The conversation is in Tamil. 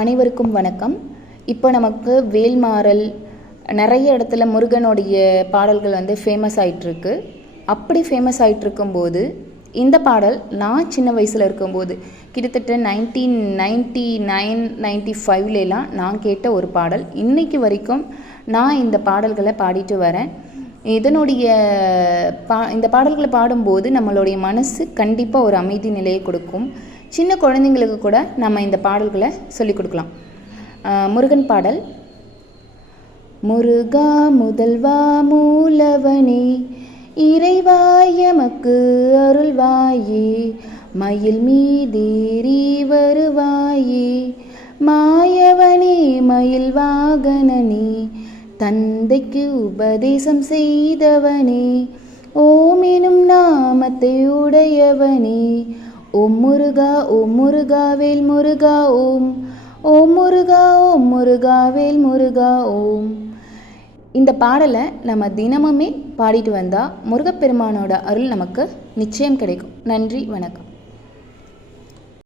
அனைவருக்கும் வணக்கம். இப்போ நமக்கு வேல்மாறல் நிறைய இடத்துல முருகனுடைய பாடல்கள் வந்து ஃபேமஸ் ஆகிட்டுருக்கு. அப்படி ஃபேமஸ் ஆகிட்டுருக்கும்போது இந்த பாடல் நான் சின்ன வயசில் இருக்கும்போது கிட்டத்தட்ட 1999-95லாம் நான் கேட்ட ஒரு பாடல். இன்றைக்கு வரைக்கும் நான் இந்த பாடல்களை பாடிட்டு வரேன். இதனுடைய இந்த பாடல்களை பாடும்போது நம்மளுடைய மனசு கண்டிப்பாக ஒரு அமைதி நிலையை கொடுக்கும். சின்ன குழந்தைங்களுக்கு கூட நம்ம இந்த பாடல்களை சொல்லிக் கொடுக்கலாம். முருகன் பாடல். முருகா முதல்வா மூலவனே, இறைவாய் எமக்கு அருள்வாயே, மயில் மீதேறி வருவாயே, மாயவனே மயில் வாகனனே, தந்தைக்கு உபதேசம் செய்தவனே, ஓம் எனும் நாமத்தை உடையவனே, ஓம் முருகா வேல் முருகா ஓம், ஓம் முருகா வேல் முருகா ஓம். இந்த பாடலை நம்ம தினமுமே பாடிட்டு வந்தால் முருகப்பெருமானோட அருள் நமக்கு நிச்சயம் கிடைக்கும். நன்றி, வணக்கம்.